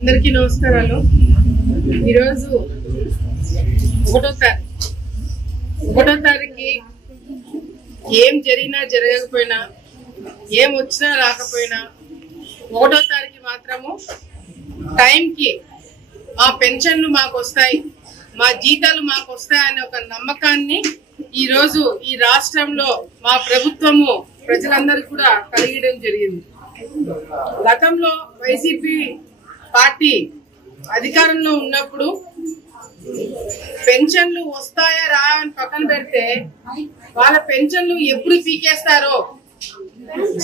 అందరికీ నమస్కారాలు। ఈరోజు ఒకటో తారీఖు ఏం జరిగినా జరగకపోయినా ఏం వచ్చినా రాకపోయినా ఒకటో తారీఖు మాత్రము టైంకి మా పెన్షన్లు మాకు వస్తాయి, మా జీతాలు మాకు వస్తాయనే ఒక నమ్మకాన్ని ఈరోజు ఈ రాష్ట్రంలో మా ప్రభుత్వము ప్రజలందరికీ కూడా కలిగడం జరిగింది। గతంలో వైసీపీ పార్టీ అధికారంలో ఉన్నప్పుడు పెన్షన్లు వస్తాయా రావని పక్కన పెడితే వాళ్ళ పెన్షన్లు ఎప్పుడు పీకేస్తారో,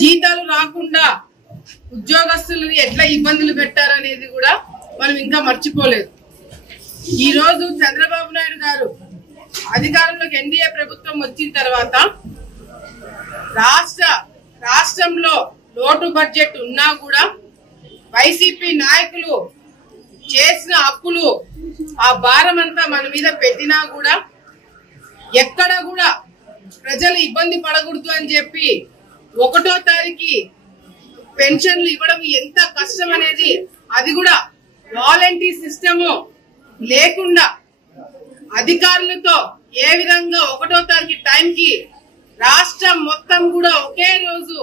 జీతాలు రాకుండా ఉద్యోగస్తులను ఎట్లా ఇబ్బందులు పెట్టారో అనేది కూడా మనం ఇంకా మర్చిపోలేదు। ఈ రోజు చంద్రబాబు నాయుడు గారు అధికారంలోకి ఎన్డీఏ ప్రభుత్వం వచ్చిన తర్వాత రాష్ట్రంలో లోటు బడ్జెట్ ఉన్నా కూడా వైసీపీ నాయకులు చేసిన అప్పులు ఆ భారం అంతా మన మీద పెట్టినా కూడా ఎక్కడ కూడా ప్రజలు ఇబ్బంది పడకూడదు అని చెప్పి ఒకటో తారీఖు పెన్షన్లు ఇవ్వడం ఎంత కష్టం అనేది, అది కూడా వాలంటీర్ సిస్టమ్ లేకుండా అధికారులతో ఏ విధంగా ఒకటో తారీఖు టైంకి రాష్ట్రం మొత్తం కూడా ఒకే రోజు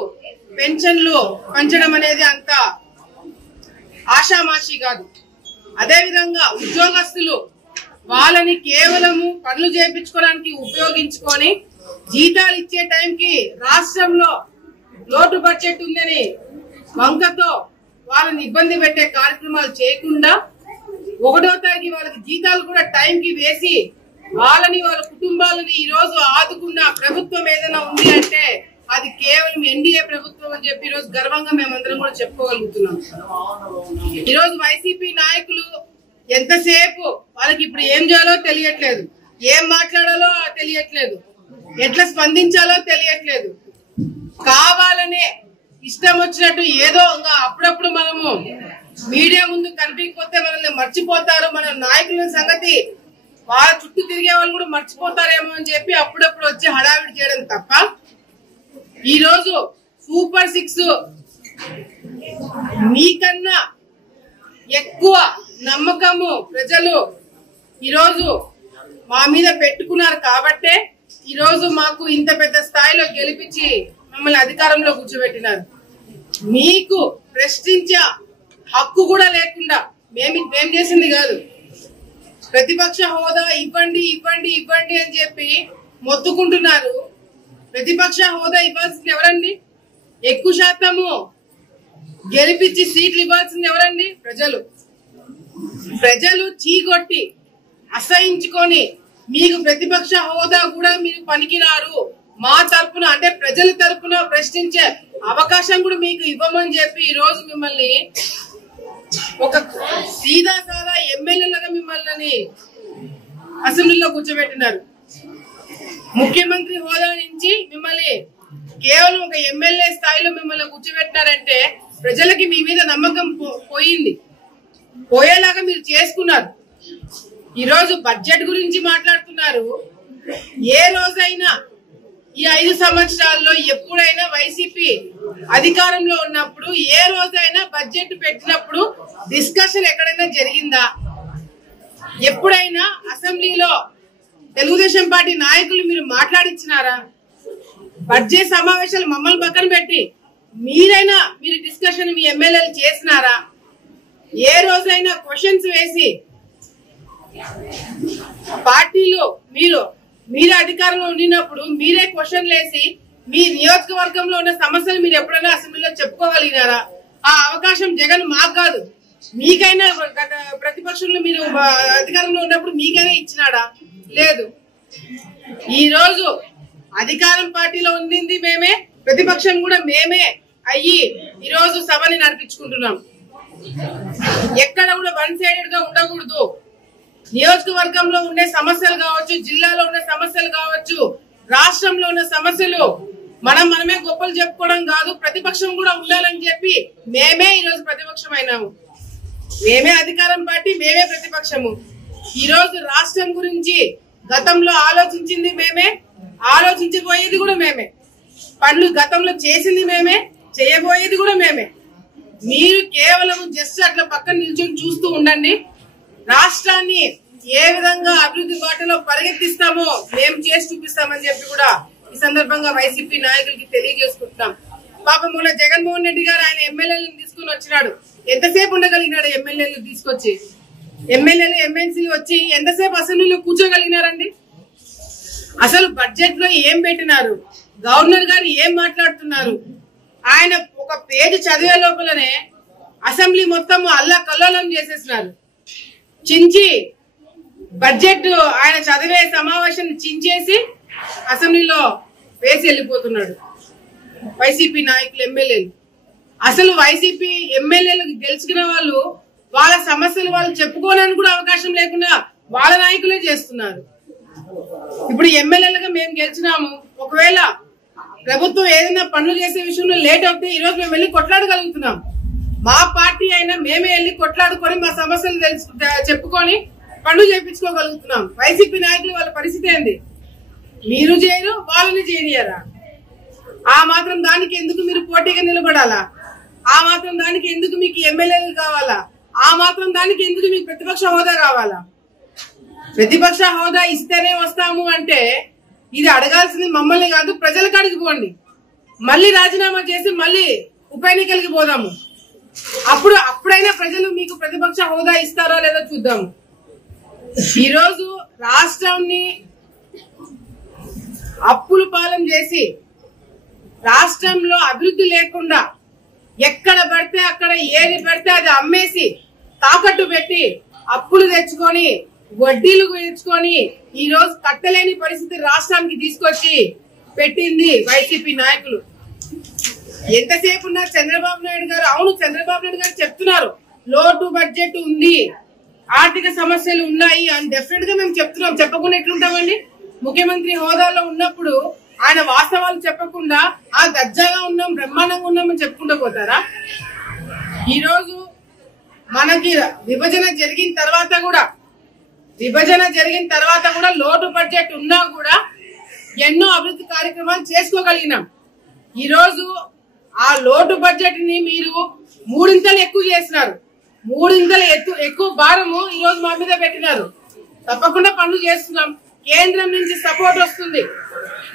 పెన్షన్లు పంచడం అనేది అంత ఆషామాషి కాదు। అదే విధంగా ఉద్యోగస్తులు వాళ్ళని కేవలము పనులు చేయించుకోవడానికి ఉపయోగించుకొని జీతాలు ఇచ్చే టైంకి రాష్ట్రంలో లోటు బడ్జెట్ ఉందని వంకతో వాళ్ళని ఇబ్బంది పెట్టే కార్యక్రమాలు చేయకుండా ఒకటో తారీఖు వాళ్ళకి జీతాలు కూడా టైంకి వేసి వాళ్ళని వాళ్ళ కుటుంబాలని ఈ రోజు ఆదుకున్న ప్రభుత్వం ఏదైనా ఉంది అంటే అది కేవలం ఎన్డీఏ ప్రభుత్వం అని చెప్పి ఈరోజు గర్వంగా మేమందరం కూడా చెప్పుకోగలుగుతున్నాం। ఈరోజు వైసీపీ నాయకులు ఎంతసేపు వాళ్ళకి ఇప్పుడు ఏం చేయాలో తెలియట్లేదు, ఏం మాట్లాడాలో తెలియట్లేదు, ఎట్లా స్పందించాలో తెలియట్లేదు, కావాలనే ఇష్టం వచ్చినట్టు ఏదో ఇంకా అప్పుడప్పుడు మనము మీడియా ముందు కనిపించకపోతే మనల్ని మర్చిపోతారు, మన నాయకుల సంగతి వాళ్ళ చుట్టూ తిరిగే వాళ్ళు కూడా మర్చిపోతారేమో అని చెప్పి అప్పుడప్పుడు వచ్చి హడావిడి చేయడం తప్ప ఈ రోజు సూపర్ 6 మీకన్నా ఎక్కువ నమ్మకము ప్రజలు ఈరోజు మా మీద పెట్టుకున్నారు కాబట్టే ఈరోజు మాకు ఇంత పెద్ద స్థాయిలో గెలిపించి మమ్మల్ని అధికారంలో కూర్చోబెట్టినారు। మీకు ప్రశ్నించే హక్కు కూడా లేకుండా మేం చేసింది కాదు, ప్రతిపక్ష హోదా ఇవ్వండి ఇవ్వండి ఇవ్వండి అని చెప్పి మొత్తుకుంటున్నారు। ప్రతిపక్ష హోదా ఇవ్వాల్సింది ఎవరండి? ఎక్కువ శాతము గెలిపించి సీట్లు ఇవ్వాల్సింది ఎవరండి? ప్రజలు చీగొట్టి అసహించుకొని మీకు ప్రతిపక్ష హోదా కూడా మీరు పనికిరారు, మా తరపున అంటే ప్రజల తరపున ప్రశ్నించే అవకాశం కూడా మీకు ఇవ్వమని చెప్పి ఈ రోజు మిమ్మల్ని ఒక సీదా సాదా ఎమ్మెల్యేలుగా మిమ్మల్ని అసెంబ్లీలో కూర్చోబెట్టినారు। ముఖ్యమంత్రి హోదా నుంచి మిమ్మల్ని కేవలం ఒక ఎమ్మెల్యే స్థాయిలో మిమ్మల్ని కూర్చోబెట్టినారంటే ప్రజలకి మీ మీద నమ్మకం పోయేలాగా మీరు చేసుకున్నారు। ఈరోజు బడ్జెట్ గురించి మాట్లాడుతున్నారు। ఏ రోజైనా ఈ 5 సంవత్సరాల్లో ఎప్పుడైనా వైసీపీ అధికారంలో ఉన్నప్పుడు ఏ రోజైనా బడ్జెట్ పెట్టినప్పుడు డిస్కషన్ ఎక్కడైనా జరిగిందా? ఎప్పుడైనా అసెంబ్లీలో తెలుగుదేశం పార్టీ నాయకులు మీరు మాట్లాడించినారా? బడ్జెట్ సమావేశాలు మమ్మల్ని పక్కన పెట్టి మీరు డిస్కషన్ మీ ఎమ్మెల్యేలు చేసినారా? ఏ రోజైనా క్వశ్చన్స్ వేసి పార్టీలో మీరు అధికారంలో ఉండినప్పుడు మీరే క్వశ్చన్లు వేసి మీ నియోజకవర్గంలో ఉన్న సమస్యలు మీరు ఎప్పుడైనా అసెంబ్లీలో చెప్పుకోగలిగినారా? ఆ అవకాశం జగన్ మాకు కాదు, మీకైనా ప్రతిపక్షంలో మీరు అధికారంలో ఉన్నప్పుడు మీకైనా ఇచ్చినాడా? లేదు। ఈ రోజు అధికారం పార్టీలో ఉండింది మేమే, ప్రతిపక్షం కూడా మేమే అయ్యి ఈ రోజు సభని నడిపించుకుంటున్నాం। ఎక్కడ కూడా వన్ సైడెడ్ గా ఉండకూడదు। నియోజకవర్గంలో ఉండే సమస్యలు కావచ్చు, జిల్లాలో ఉన్న సమస్యలు కావచ్చు, రాష్ట్రంలో ఉన్న సమస్యలు మనమే గొప్పలు చెప్పుకోవడం కాదు, ప్రతిపక్షం కూడా ఉండాలని చెప్పి మేమే ఈ రోజు ప్రతిపక్షం అయినాము। మేమే అధికారం పార్టీ, మేమే ప్రతిపక్షము। ఈ రోజు రాష్ట్రం గురించి గతంలో ఆలోచించింది మేమే, ఆలోచించబోయేది కూడా మేమే, పనులు గతంలో చేసింది మేమే, చేయబోయేది కూడా మేమే। మీరు కేవలం జస్ట్ అట్లా పక్కన నిల్చొని చూస్తూ ఉండండి. రాష్ట్రాన్ని ఏ విధంగా అభివృద్ధి బాటలో పరిగెత్తిస్తామో మేము చేసి చూపిస్తామని చెప్పి కూడా ఈ సందర్భంగా వైసీపీ నాయకులకి తెలియజేసుకుంటున్నాం. పాపం మొన్న జగన్మోహన్ రెడ్డి గారు ఆయన ఎమ్మెల్యేలను తీసుకుని వచ్చినాడు. ఎంతసేపు ఉండగలిగినాడు ఎమ్మెల్యేలు తీసుకొచ్చి? ఎమ్మెల్యేలు ఎమ్మెల్సీలు వచ్చి ఎంతసేపు అసెంబ్లీలో కూర్చోగలిగినారండి? అసలు బడ్జెట్ లో ఏం పెట్టినారు? గవర్నర్ గారు ఏం మాట్లాడుతున్నారు? ఆయన ఒక పేజీ చదివే లోపలనే అసెంబ్లీ మొత్తం అల్లా కల్లోలం చేసేసినారు. చించి బడ్జెట్ ఆయన చదివే సమావేశం చించేసి అసెంబ్లీలో వేసి వెళ్ళిపోతున్నాడు వైసీపీ నాయకులు, ఎమ్మెల్యేలు. అసలు వైసీపీ ఎమ్మెల్యేలు గెలుచుకున్న వాళ్ళు వాళ్ళ సమస్యలు వాళ్ళు చెప్పుకోవడానికి కూడా అవకాశం లేకుండా వాళ్ళ నాయకులే చేస్తున్నారు. ఇప్పుడు ఎమ్మెల్యేలుగా మేము గెలిచినాము, ఒకవేళ ప్రభుత్వం ఏదైనా పనులు చేసే విషయంలో లేట్ అవుతే ఈ రోజు మేము వెళ్ళి కొట్లాడగలుగుతున్నాం. మా పార్టీ అయినా మేమే వెళ్ళి కొట్లాడుకొని మా సమస్యలు చెప్పుకొని పనులు చేయించుకోగలుగుతున్నాం. వైసీపీ నాయకులు వాళ్ళ పరిస్థితి ఏంది? మీరు చేయరు, వాళ్ళని చేయనియరా? ఆ మాత్రం దానికి ఎందుకు మీరు పోటీగా నిలబడాలా? ఆ మాత్రం దానికి ఎందుకు మీకు ఎమ్మెల్యేలు కావాలా? ఆ మాత్రం దానికి ఎందుకు మీకు ప్రతిపక్ష హోదా కావాలా? ప్రతిపక్ష హోదా ఇస్తేనే వస్తాము అంటే ఇది అడగాల్సింది మమ్మల్ని కాదు, ప్రజలకు అడిగిపోండి. మళ్ళీ రాజీనామా చేసి మళ్ళీ ఉప ఎన్నికలకి పోదాము. అప్పుడైనా ప్రజలు మీకు ప్రతిపక్ష హోదా ఇస్తారో లేదో చూద్దాము. ఈరోజు రాష్ట్రాన్ని అప్పులు పాలన చేసి రాష్ట్రంలో అభివృద్ధి లేకుండా ఎక్కడ పడితే అక్కడ ఏది పడితే అది అమ్మేసి తాకట్టు పెట్టి అప్పులు తెచ్చుకొని వడ్డీలు తెచ్చుకొని ఈ రోజు కట్టలేని పరిస్థితి రాష్ట్రానికి తీసుకొచ్చి పెట్టింది వైసీపీ నాయకులు. ఎంతసేపు ఉన్నారు చంద్రబాబు నాయుడు గారు? అవును, చంద్రబాబు నాయుడు గారు చెప్తున్నారు లోటు బడ్జెట్ ఉంది, ఆర్థిక సమస్యలు ఉన్నాయి అని డెఫినెట్ గా మేము చెప్తున్నాం. చెప్పకుండా ఎట్లుంటామండి? ముఖ్యమంత్రి హోదాలో ఉన్నప్పుడు ఆయన వాస్తవాలు చెప్పకుండా ఆ దర్జాగా ఉన్నాం, బ్రహ్మాండంగా ఉన్నామని చెప్పుకుంటూ పోతారా? ఈ రోజు మనకి విభజన జరిగిన తర్వాత కూడా లోటు బడ్జెట్ ఉన్నా కూడా ఎన్నో అభివృద్ధి కార్యక్రమాలు చేసుకోగలిగినాం. ఈ రోజు ఆ లోటు బడ్జెట్ ని మీరు మూడింతలు ఎక్కువ చేసినారు. మూడింతలు ఎక్కువ భారము ఈ రోజు మా మీద పెట్టినారు. తప్పకుండా పనులు చేస్తున్నాం. కేంద్రం నుంచి సపోర్ట్ వస్తుంది.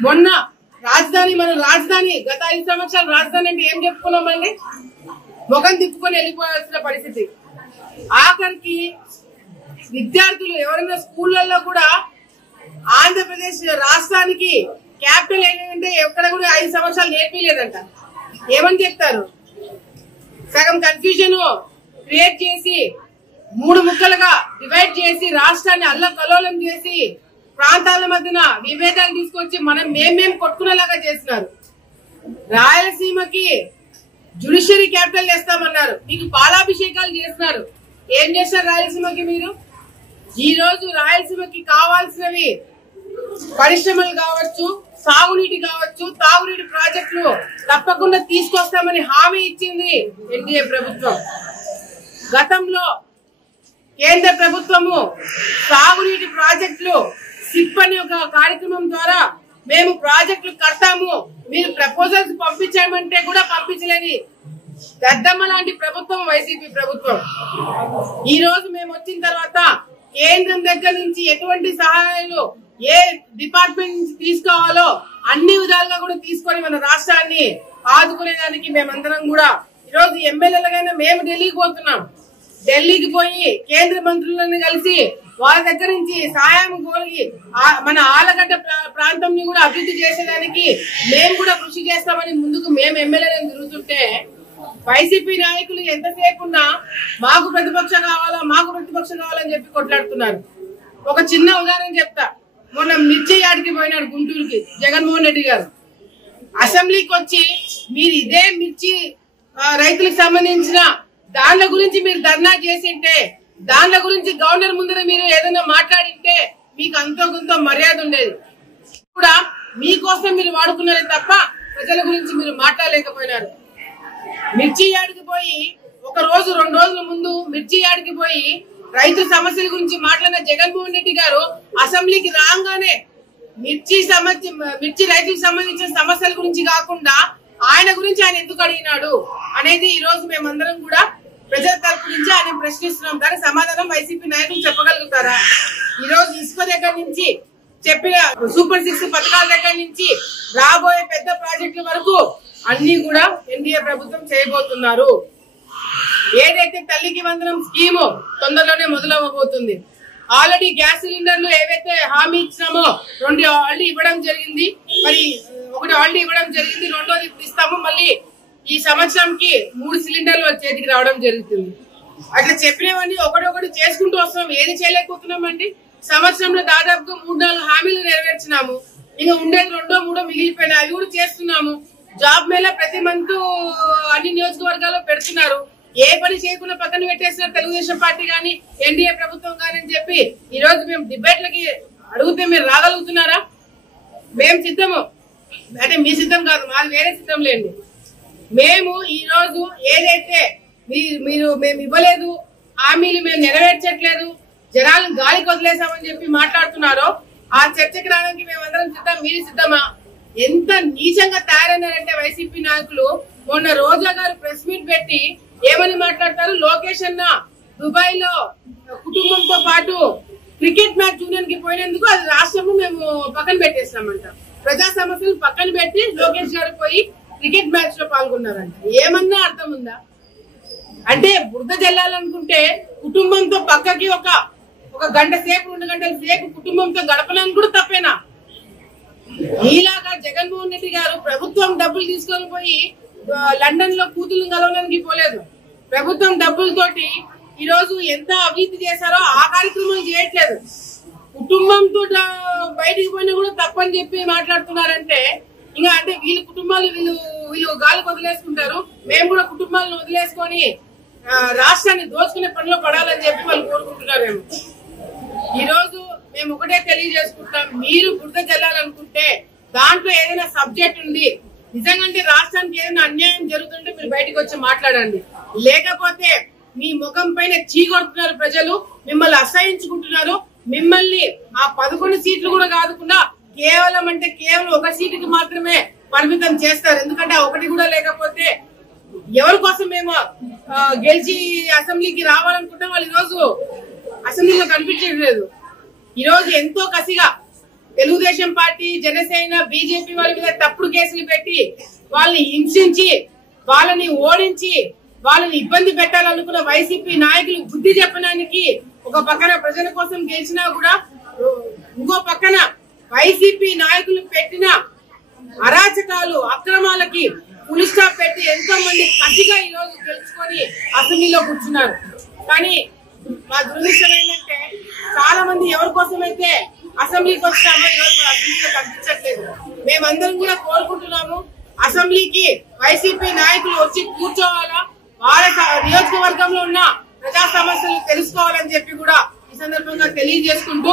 మొన్న మన రాజధాని గత 5 సంవత్సరాలు రాజధాని అంటే ఏం చెప్పుకున్నామండి? ముఖం తిప్పుకొని వెళ్ళిపోవాల్సిన పరిస్థితి. ఆఖరికి విద్యార్థులు ఎవరైనా స్కూళ్లలో కూడా ఆంధ్రప్రదేశ్ రాష్ట్రానికి క్యాపిటల్ ఏంటంటే ఎక్కడ కూడా 5 సంవత్సరాలు నేర్పిలేదంట. ఏమని చెప్తారు? సగం కన్ఫ్యూజన్ క్రియేట్ చేసి 3 ముక్కలుగా డివైడ్ చేసి రాష్ట్రాన్ని అల్లకల్లోలం చేసి ప్రాంతాల మధ్యన విభేదాలు తీసుకొచ్చి మేమేం కొట్టుకునేలాగా చేస్తున్నారు. రాయలసీమకి జ్యుడిషియరీ క్యాపిటల్ చేస్తామన్నారు, మీకు పాలాభిషేకాలు చేస్తున్నారు. ఏం చేస్తారు రాయలసీమకి మీరు? ఈ రోజు రాయలసీమకి కావాల్సినవి పరిశ్రమలు కావచ్చు, సాగునీటి కావచ్చు, తాగునీటి ప్రాజెక్టులు తప్పకుండా తీసుకొస్తామని హామీ ఇచ్చింది ఎన్డీఏ ప్రభుత్వం. గతంలో కేంద్ర ప్రభుత్వము సాగునీటి ప్రాజెక్టులు సిప్ అనే ఒక కార్యక్రమం ద్వారా మేము ప్రాజెక్టులు కడతాము, మీరు ప్రపోజల్స్ పంపించామంటే కూడా పంపించలేని దద్దమ్మ లాంటి ప్రభుత్వం వైసీపీ ప్రభుత్వం. ఈ రోజు మేము వచ్చిన తర్వాత కేంద్రం దగ్గర నుంచి ఎటువంటి సహాయాలు ఏ డిపార్ట్మెంట్ నుంచి తీసుకోవాలో అన్ని విధాలుగా కూడా తీసుకొని మన రాష్ట్రాన్ని ఆదుకునేదానికి మేమందరం కూడా ఈరోజు ఎమ్మెల్యేలుగా మేము ఢిల్లీకి పోతున్నాం. ఢిల్లీకి పోయి కేంద్ర మంత్రులను కలిసి వాళ్ళ దగ్గర నుంచి సహాయం కోరి మన ఆలగడ్డ ప్రాంతం కూడా అభివృద్ధి చేసేదానికి మేము కూడా కృషి చేస్తామని ముందుకు మేము ఎమ్మెల్యేలను తిరుగుతుంటే వైసీపీ నాయకులు ఎంతసేపు ఉన్నా మాకు ప్రతిపక్షం కావాలని చెప్పి కొట్లాడుతున్నారు. ఒక చిన్న ఉదాహరణ చెప్తా. మొన్న మిర్చి యాడికి పోయినాడు గుంటూరుకి జగన్మోహన్ రెడ్డి గారు. అసెంబ్లీకి వచ్చి మీరు ఇదే మిర్చి రైతులకు సంబంధించిన దానిల గురించి మీరు ధర్నా చేసింటే, దానిల గురించి గవర్నర్ ముందర మీరు ఏదైనా మాట్లాడింటే మీకు అంతో కొంత మర్యాద ఉండేది. కూడా మీకోసం మీరు వాడుకున్నారే తప్ప ప్రజల గురించి మీరు మాట్లాడలేకపోయినారు. మిర్చి యాడికి పోయి 1 రోజు 2 రోజుల ముందు మిర్చి యాడికి పోయి రైతు సమస్యల గురించి మాట్లాడిన జగన్మోహన్ రెడ్డి గారు అసెంబ్లీకి రాగానే మిర్చి రైతులకు సంబంధించిన సమస్యల గురించి కాకుండా ఆయన గురించి ఆయన ఎందుకు అడిగినాడు అనేది ఈ రోజు మేమందరం కూడా ప్రజల తరపు నుంచి ఆయన ప్రశ్నిస్తున్నాం. దానికి సమాధానం వైసీపీ నాయకులు చెప్పగలుగుతారా? ఈ రోజు ఇసుక దగ్గర నుంచి చెప్పిన సూపర్ 6 పథకాల దగ్గర నుంచి రాబోయే పెద్ద ప్రాజెక్టుల వరకు అన్ని కూడా ఎన్డీఏ ప్రభుత్వం చేయబోతున్నారు. ఏదైతే తల్లికి వందనం స్కీము తొందరలోనే మొదలవ్వబోతుంది. ఆల్రెడీ గ్యాస్ సిలిండర్లు ఏవైతే హామీ ఇచ్చినామో 2 ఆల్రెడీ ఇవ్వడం జరిగింది. మరి 1 ఆల్రెడీ ఇవ్వడం జరిగింది, 2ది ఇస్తాము. మళ్ళీ ఈ సంవత్సరంకి 3 సిలిండర్లు చేతికి రావడం జరుగుతుంది. అట్లా చెప్పినవన్నీ ఒకటి చేసుకుంటూ వస్తున్నాం. ఏది చేయలేకపోతున్నాం అండి. సంవత్సరంలో దాదాపుగా 3-4 హామీలు నెరవేర్చినాము. ఇంకా ఉండేది 2-3 మిగిలిపోయినాయి. అవి కూడా చేస్తున్నాము. జాబ్ మేళ ప్రతి మంత్ అన్ని నియోజకవర్గాల్లో పెడుతున్నారు. ఏ పని చేయకుండా పక్కన పెట్టేసినారు తెలుగుదేశం పార్టీ గాని ఎన్డీఏ ప్రభుత్వం గాని అని చెప్పి ఈ రోజు మేము డిబేట్లకి అడిగితే మీరు రాగలుగుతున్నారా? మేము సిద్ధము. అంటే మీ సిద్ధం కాదు, మాది వేరే సిద్ధం లేండి. మేము ఈ రోజు ఏదైతే మేము ఇవ్వలేదు, హామీలు మేము నెరవేర్చట్లేదు, జనాలను గాలికి వదిలేసామని చెప్పి మాట్లాడుతున్నారో ఆ చర్చకి రావడానికి మేమందరం సిద్ధం. మీరు సిద్ధమా? ఎంత నీచంగా తయారైనారంటే వైసీపీ నాయకులు, మొన్న రోజా గారు ప్రెస్ మీట్ పెట్టి ఏమని మాట్లాడతారు? లోకేష్ అన్న దుబాయ్ లో కుటుంబంతో పాటు క్రికెట్ మ్యాచ్ చూడడానికి పోయినందుకు అది రాష్ట్రంలో మేము పక్కన పెట్టేస్తామంట. ప్రజా సమస్యలు పక్కన పెట్టి లోకేష్ గారు పోయి క్రికెట్ మ్యాచ్ లో పాల్గొన్నారంట. ఏమన్నా అర్థం ఉందా? అంటే బురద జల్లాలనుకుంటే కుటుంబంతో పక్కకి ఒక గంట సేపు 2 గంటల సేపు కుటుంబంతో గడపడానికి కూడా తప్పేనా? ఈలాగా జగన్మోహన్ రెడ్డి గారు ప్రభుత్వం డబ్బులు తీసుకొని పోయి లండన్ లో కూతుళ్ళు కలవడానికి పోలేదు. ప్రభుత్వం డబ్బులతోటి ఈ రోజు ఎంత అవినీతి చేశారో ఆ కార్యక్రమం చేయట్లేదు. కుటుంబంతో బయటికి పోయినా కూడా తప్పని చెప్పి మాట్లాడుతున్నారంటే ఇంకా అంటే వీళ్ళ కుటుంబాలు వీళ్ళు గాలికి వదిలేసుకుంటారు. మేము కూడా కుటుంబాలను వదిలేసుకొని రాష్ట్రాన్ని దోచుకునే పనిలో పడాలని చెప్పి వాళ్ళు కోరుకుంటున్నారేమో. ఈ రోజు మేము ఒకటే తెలియజేసుకుంటాం, మీరు బురద చల్లాలనుకుంటే దాంట్లో ఏదైనా సబ్జెక్ట్ ఉంది, నిజంగా రాష్ట్రానికి ఏదైనా అన్యాయం జరుగుతుంటే మీరు బయటకు వచ్చి మాట్లాడండి. లేకపోతే మీ ముఖం పైన చీకొడుతున్నారు ప్రజలు, మిమ్మల్ని అసహించుకుంటున్నారు. మిమ్మల్ని ఆ 11 సీట్లు కూడా కాదుకుండా కేవలం 1 సీటుకి మాత్రమే పరిమితం చేస్తారు. ఎందుకంటే ఒకటి కూడా లేకపోతే ఎవరి కోసం మేము గెలిచి అసెంబ్లీకి రావాలనుకుంటే వాళ్ళు ఈ రోజు అసెంబ్లీలో కనిపించట్లేదు. ఈ రోజు ఎంతో కసిగా తెలుగుదేశం పార్టీ, జనసేన, బీజేపీ వాళ్ళ మీద తప్పుడు కేసులు పెట్టి వాళ్ళని హింసించి వాళ్ళని ఓడించి వాళ్ళని ఇబ్బంది పెట్టాలనుకున్న వైసీపీ నాయకులు బుద్ధి చెప్పడానికి ఒక పక్కన ప్రజల కోసం గెలిచినా కూడా ఇంకో పక్కన వైసీపీ నాయకులు పెట్టిన అరాచకాలు, అక్రమాలకి ఫుల్ స్టాప్ పెట్టి ఎంతో మంది కసిగా ఈ రోజు గెలుచుకొని అసెంబ్లీలో కూర్చున్నారు. కానీ మా దురదృష్టం ఏంటంటే చాలా మంది ఎవరి కోసం అయితే అసెంబ్లీకి వచ్చామో ఈ రోజు అసెంబ్లీలో కనిపించట్లేదు. మేమందరం కూడా కోరుకుంటున్నాము, అసెంబ్లీకి వైసీపీ నాయకులు వచ్చి కూర్చోవాలా, వాళ్ళ నియోజకవర్గంలో ఉన్న ప్రజా సమస్యలు తెలుసుకోవాలని చెప్పి కూడా ఈ సందర్భంగా తెలియజేసుకుంటూ,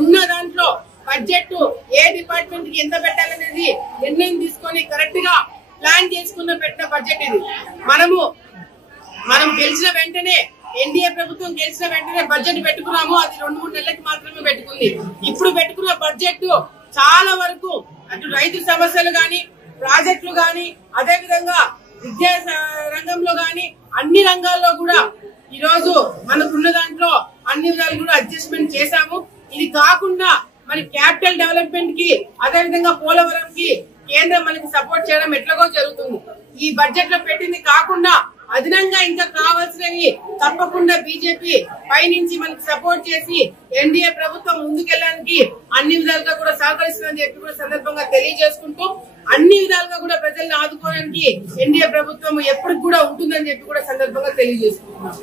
ఉన్న దాంట్లో బడ్జెట్ ఏ డిపార్ట్మెంట్ కి ఎంత పెట్టాలనేది నిర్ణయం తీసుకొని కరెక్ట్ గా ప్లాన్ చేసుకున్న పెట్టిన బడ్జెట్ ఇది. మనం గెలిచిన వెంటనే ఎన్డీఏ ప్రభుత్వం గెలిచిన వెంటనే బడ్జెట్ పెట్టుకున్నాము. అది 2-3 నెలలకి మాత్రమే పెట్టుకుంది. ఇప్పుడు పెట్టుకున్న బడ్జెట్ చాలా వరకు అటు రైతు సమస్యలు గాని, ప్రాజెక్టులు గాని, అదే విధంగా విద్యా రంగంలో గాని అన్ని రంగాల్లో కూడా ఈ రోజు మనకున్న దాంట్లో అన్ని విధాలు కూడా అడ్జస్ట్మెంట్ చేశాము. ఇది కాకుండా మరి క్యాపిటల్ డెవలప్మెంట్ కి, అదే విధంగా పోలవరం కి కేంద్రం మనకి సపోర్ట్ చేయడం ఎట్లాగో జరుగుతుంది. ఈ బడ్జెట్ లో పెట్టింది కాకుండా అదనంగా ఇంకా కావాల్సినవి తప్పకుండా బీజేపీ పైనుంచి మనకి సపోర్ట్ చేసి ఎన్డీఏ ప్రభుత్వం ముందుకెళ్ళడానికి అన్ని విధాలుగా కూడా సహకరిస్తుందని చెప్పి కూడా సందర్భంగా తెలియజేసుకుంటూ, అన్ని విధాలుగా కూడా ప్రజల్ని ఆదుకోవడానికి ఎన్డీఏ ప్రభుత్వం ఎప్పటికి కూడా ఉంటుందని చెప్పి కూడా సందర్భంగా తెలియజేసుకుంటున్నాం.